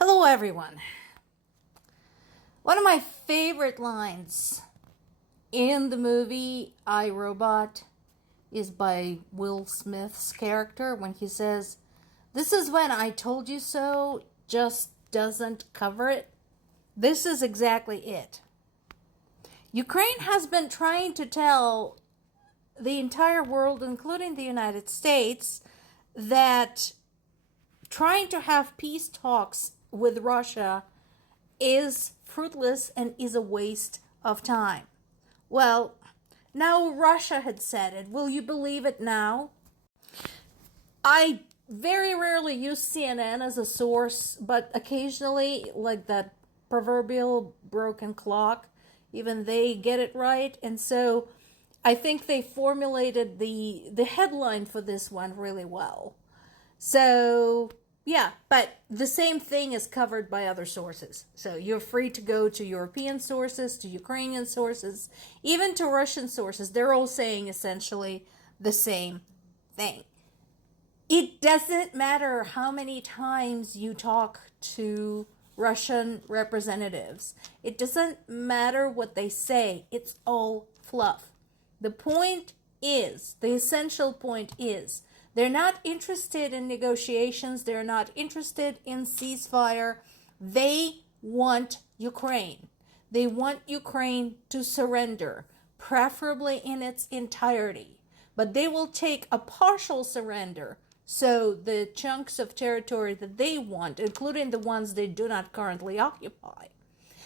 Hello, everyone. One of my favorite lines in the movie I, Robot is by Will Smith's character when he says, "This is when I told you so just doesn't cover it." This is exactly it. Ukraine has been trying to tell the entire world, including the United States, that trying to have peace talks with Russia is fruitless and is a waste of time. Well, now Russia had said it. Will you believe it now? I very rarely use CNN as a source, but occasionally, like that proverbial broken clock, even they get it right. And so I think they formulated the headline for this one really well. So, yeah, but the same thing is covered by other sources. So you're free to go to European sources, to Ukrainian sources, even to Russian sources. They're all saying essentially the same thing. It doesn't matter how many times you talk to Russian representatives. It doesn't matter what they say. It's all fluff. The point is, the essential point is, they're not interested in negotiations. They're not interested in ceasefire. They want Ukraine. They want Ukraine to surrender, preferably in its entirety. But they will take a partial surrender, so the chunks of territory that they want, including the ones they do not currently occupy,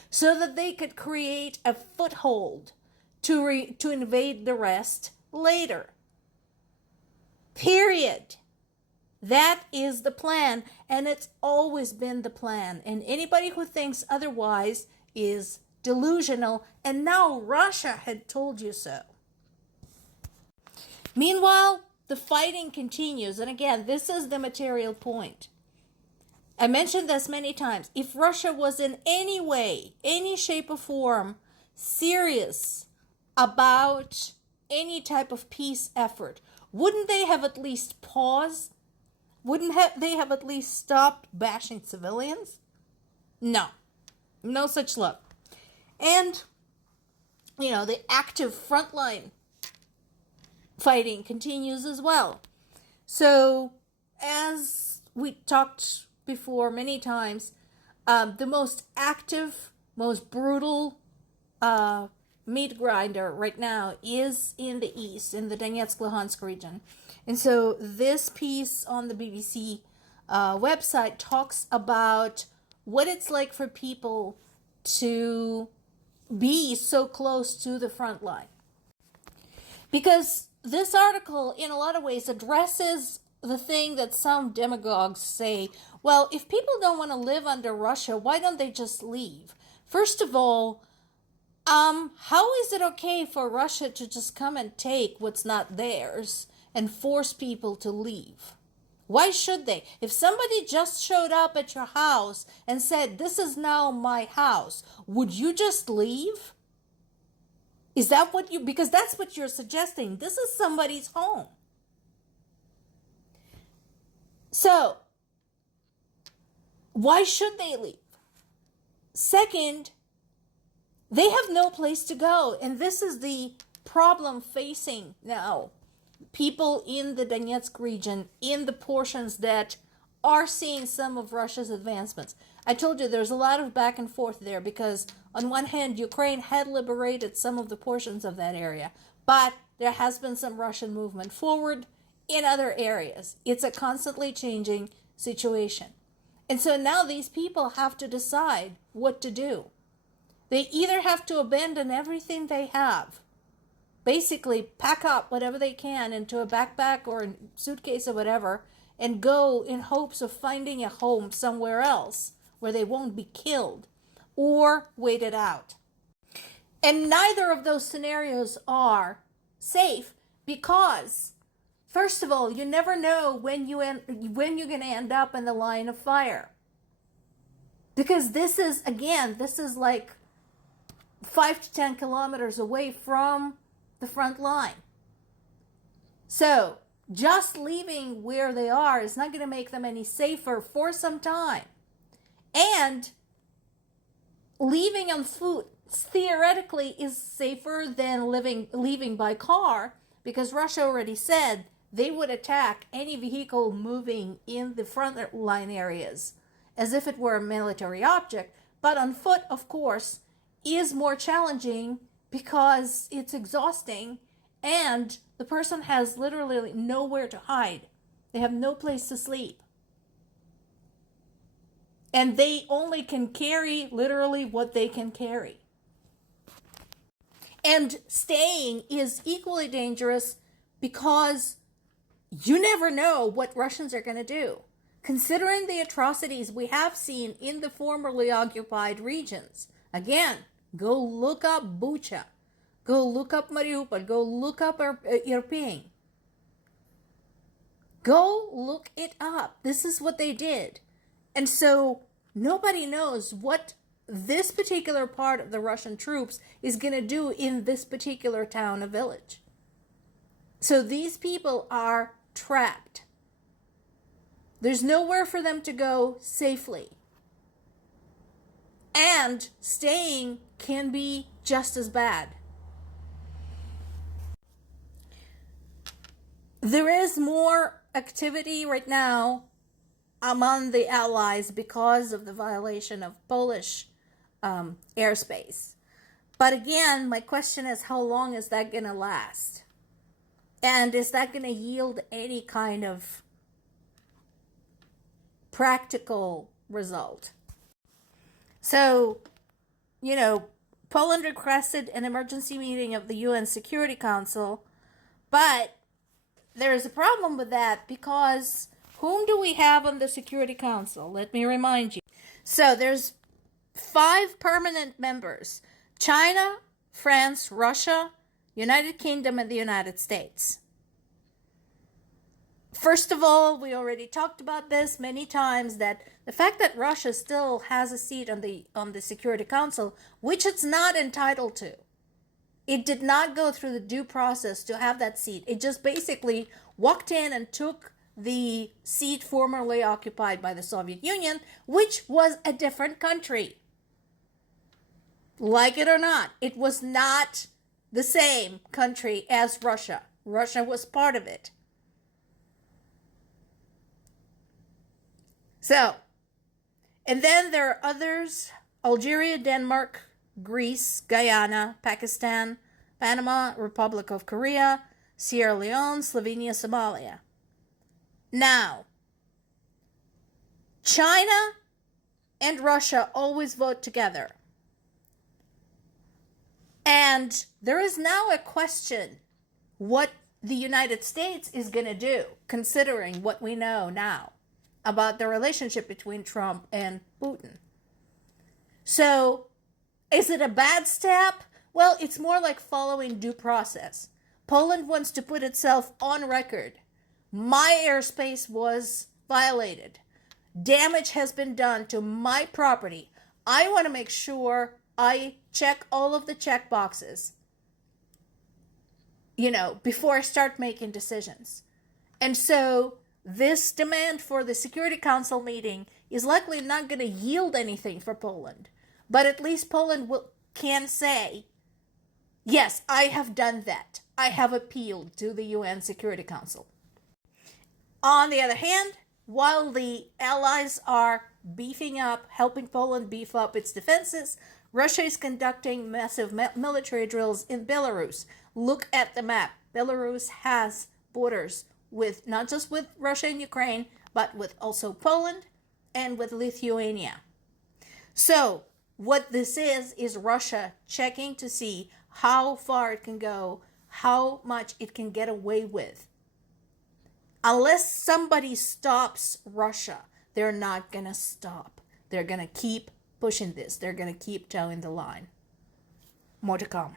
so that they could create a foothold to invade the rest later. Period. That is the plan, and it's always been the plan. And anybody who thinks otherwise is delusional, and now Russia had told you so. Meanwhile, the fighting continues, and again, this is the material point. I mentioned this many times. If Russia was in any way, any shape or form, serious about any type of peace effort, wouldn't they have at least paused? Wouldn't they have at least stopped bashing civilians? No. No such luck. And, the active frontline fighting continues as well. So, as we talked before many times, the most active, most brutal meat grinder right now is in the east, in the Donetsk-Luhansk region. And so this piece on the BBC website talks about what it's like for people to be so close to the front line. Because this article, in a lot of ways, addresses the thing that some demagogues say, well, if people don't want to live under Russia, why don't they just leave? First of all, how is it okay for Russia to just come and take what's not theirs and force people to leave? Why should they? If somebody just showed up at your house and said, "This is now my house," would you just leave? Is that what because that's what you're suggesting. This is somebody's home. So, why should they leave? Second, they have no place to go. And this is the problem facing now people in the Donetsk region, in the portions that are seeing some of Russia's advancements. I told you there's a lot of back and forth there because on one hand, Ukraine had liberated some of the portions of that area, but there has been some Russian movement forward in other areas. It's a constantly changing situation. And so now these people have to decide what to do. They either have to abandon everything they have, basically pack up whatever they can into a backpack or a suitcase or whatever, and go in hopes of finding a home somewhere else where they won't be killed, or wait it out. And neither of those scenarios are safe because, first of all, you never know when you're going to end up in the line of fire. Because this is like 5 to 10 kilometers away from the front line. So, just leaving where they are is not going to make them any safer for some time. And leaving on foot theoretically is safer than leaving by car, because Russia already said they would attack any vehicle moving in the front line areas as if it were a military object. But on foot, of course, is more challenging because it's exhausting and the person has literally nowhere to hide. They have no place to sleep. And they only can carry literally what they can carry. And staying is equally dangerous because you never know what Russians are going to do. Considering the atrocities we have seen in the formerly occupied regions. Again, go look up Bucha. Go look up Mariupol. Go look up Irpin. Go look it up. This is what they did. And so nobody knows what this particular part of the Russian troops is going to do in this particular town or village. So these people are trapped. There's nowhere for them to go safely. And staying can be just as bad. There is more activity right now among the Allies because of the violation of Polish airspace. But again, my question is, how long is that going to last? And is that going to yield any kind of practical result? So, Poland requested an emergency meeting of the UN Security Council, but there is a problem with that because whom do we have on the Security Council? Let me remind you. So there's 5 permanent members: China, France, Russia, United Kingdom, and the United States. First of all, we already talked about this many times, that the fact that Russia still has a seat on the Security Council, which it's not entitled to. It did not go through the due process to have that seat. It just basically walked in and took the seat formerly occupied by the Soviet Union, which was a different country. Like it or not, it was not the same country as Russia. Russia was part of it. So, and then there are others: Algeria, Denmark, Greece, Guyana, Pakistan, Panama, Republic of Korea, Sierra Leone, Slovenia, Somalia. Now, China and Russia always vote together. And there is now a question what the United States is going to do, considering what we know now about the relationship between Trump and Putin. So, is it a bad step? Well, it's more like following due process. Poland wants to put itself on record. My airspace was violated. Damage has been done to my property. I want to make sure I check all of the check boxes, before I start making decisions. And so this demand for the Security Council meeting is likely not going to yield anything for Poland. But at least Poland can say, yes, I have done that. I have appealed to the UN Security Council. On the other hand, while the allies are beefing up, helping Poland beef up its defenses, Russia is conducting massive military drills in Belarus. Look at the map. Belarus has borders with not just with Russia and Ukraine, but with also Poland and with Lithuania. So what this is Russia checking to see how far it can go, how much it can get away with. Unless somebody stops Russia, they're not going to stop. They're going to keep pushing this. They're going to keep towing the line. More to come.